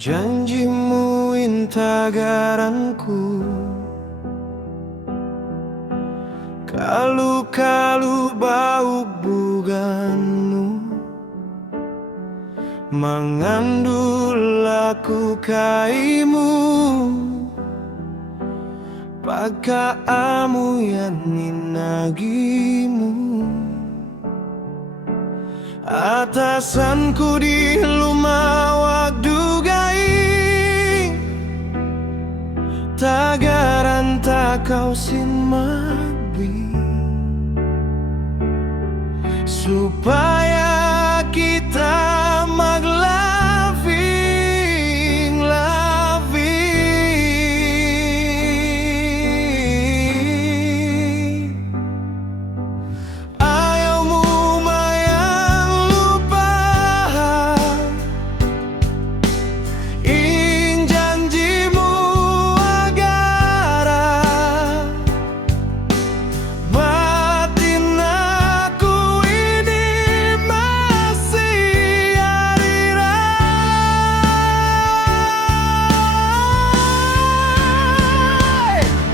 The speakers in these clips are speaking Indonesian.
Janjimu intagaranku, kalu-kalu bau buganmu mengandul aku kaimu, pakaamu yang ninagimu. Atasanku di lumawak dugai, tagaran tak kau sinmabi, supaya kita maglaving lavi. Ayamu mayang lupa ing janjimu agara, batin aku ini masih arira.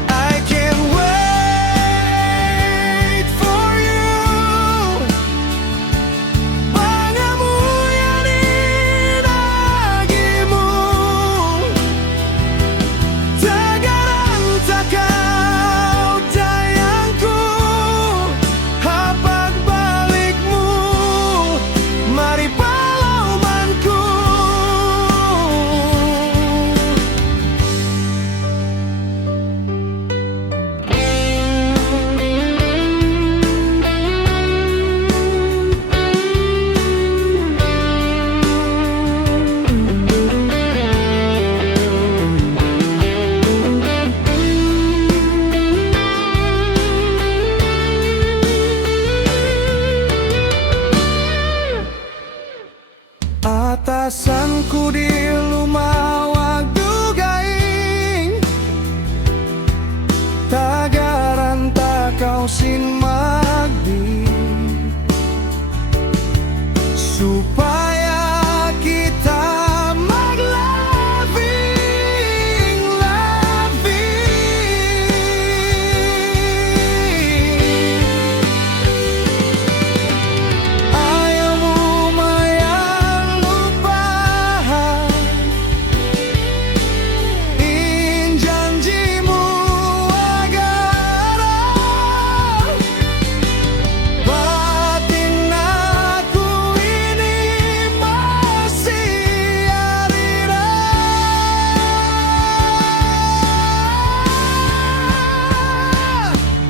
I can't wait for you, pangamu yang dinagimu, tagaran tak kau tayangku, hapak balikmu, mari palaumanku. Atasanku di lumawak dugai, tagaran tak kau sinmagdi, supaya kita maglaving lavi. Ayamu mayang lupa ing janjimu agara, batin aku ini masih arira.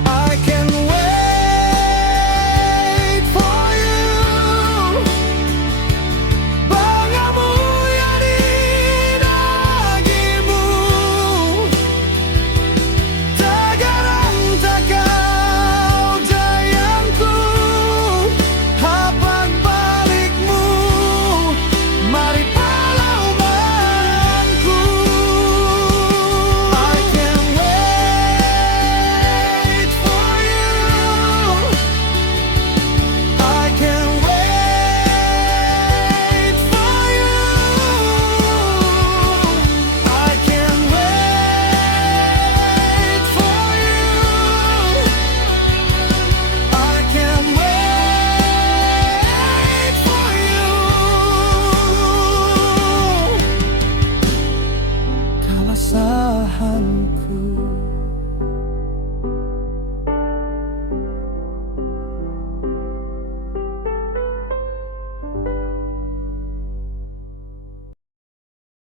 I can wait for you, pangamu yang dinagimu, tagaran tak kau tayangku, hapak balikmu, mari palaumanku. I can wait for you, I can wait for you, I can wait for you, I can wait for you. Kalasahanku